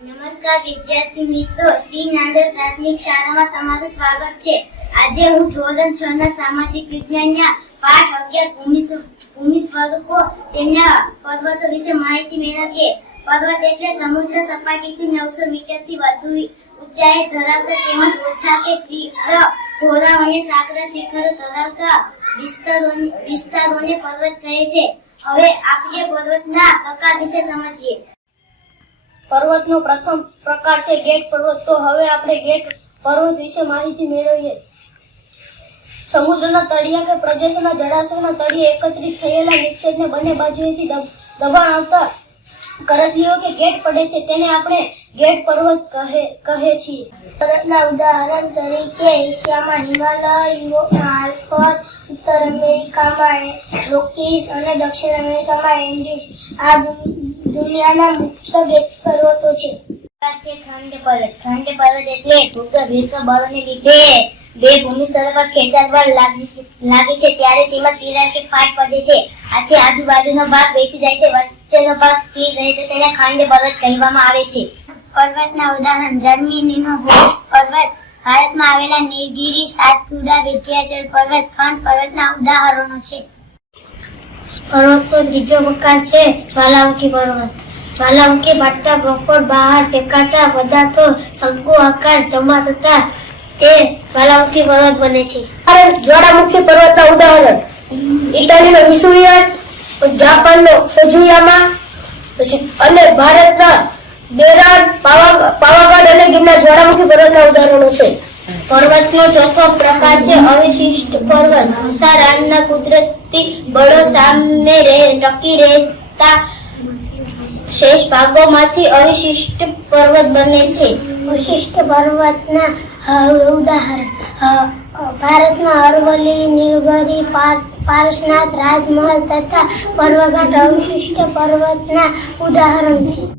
નમસ્કાર, વિદ્યાર્થી મિત્રો. શ્રી નાંદર પ્રાથમિક શાળામાં તમારું સ્વાગત છે. આજે હું ધોરણ છ ના સામાજિક વિજ્ઞાનના પાઠ અગિયાર ભૂમિ ભૂમિ સ્વરૂપો, તેમના પર્વતો વિશે માહિતી મેળવીએ. પર્વત એટલે સમુદ્ર સપાટીથી નવસો મીટરથી વધુ ઊંચાઈ ધરાવતા તેમજ ઓછા કે તીવ્ર ઘોરા અને સાંકડા શિખરો ધરાવતા વિસ્તારોને વિસ્તારોને પર્વત કહે છે. હવે આપણે પર્વતના પ્રકાર વિશે સમજીએ. પર્વતનો પ્રથમ પ્રકાર છે ગેટ પર્વત. તો હવે આપણે ગેટ પર્વત વિશે માહિતી મેળવીએ. સમુદ્રના તળિયા કે પ્રદેશોના જળાશયોના તળિયે એકત્રિત થયેલા નિક્ષેપને બંને બાજુએથી દબાણ આવતા કરતલીઓ કે ગેટ પડે છે તેને આપણે ગેટ પર્વત કહે કહે છીએ. પર્વતના ઉદાહરણ તરીકે એશિયામાં હિમાલય આલ્પસ, ઉત્તર અમેરિકામાં રોકીઝ અને દક્ષિણ અમેરિકામાં એન્ડીઝ આ દુનિયાના મુખ્ય ગેટ પર્વતો છે. ખંડ પર્વત. ખંડ પર્વત એટલે ભૂગર્ભ બળોને લીધે બે ભૂમિ સ્તર પર ખેંચાણ લાગી છે ત્યારે તેમાં તિરાડ કે ફાટ પડે છે. આથી આજુબાજુનો ભાગ બેસી જાય છે. વચ્ચેનો ભાગ સ્થિર રહે છે તેને ખંડ પર્વત કહેવામાં આવે છે. પર્વતના ઉદાહરણ જર્મનીનો ઘોષ પર્વત. ભારતમાં આવેલા નીલગિરી સાતપુડા વિંધ્યાચલ પર્વત, ખંડ પર્વતના ઉદાહરણો છે. પર્વતનો ત્રીજો પ્રકાર છે, જ્વાલામુખી પર્વત. જ્વાલામુખી ફાટતા પ્રોફોટ બહાર ફેંકાતા, પદાર્થો શંકુ આકાર જમા થતા તે જ્વાલામુખી પર્વત બને છે. જ્વાળામુખી પર્વતના ઉદાહરણ. ઇટાલીનો વિસુવિયાસ જાપાનનો ફુજિયામા, પછી અને ભારતના પાવા- પાવાગઢ અને ગિરનાર જ્વાળામુખી પર્વતના ઉદાહરણો છે. પર્વતનો ચોથો પ્રકાર છે અવિશિષ્ટ પર્વત. ઘસારાના કુદરતી બળો સામે ટકી રહેતા શેષ ભાગોમાંથી અવિશિષ્ટ પર્વત બને છે. વિશિષ્ટ પર્વતના ઉદાહરણ ભારતમાં અરવલ્લી, નીલગરી પારસનાથ, રાજમહલ તથા પર્વઘાટ અવિશિષ્ટ પર્વતના ઉદાહરણ છે.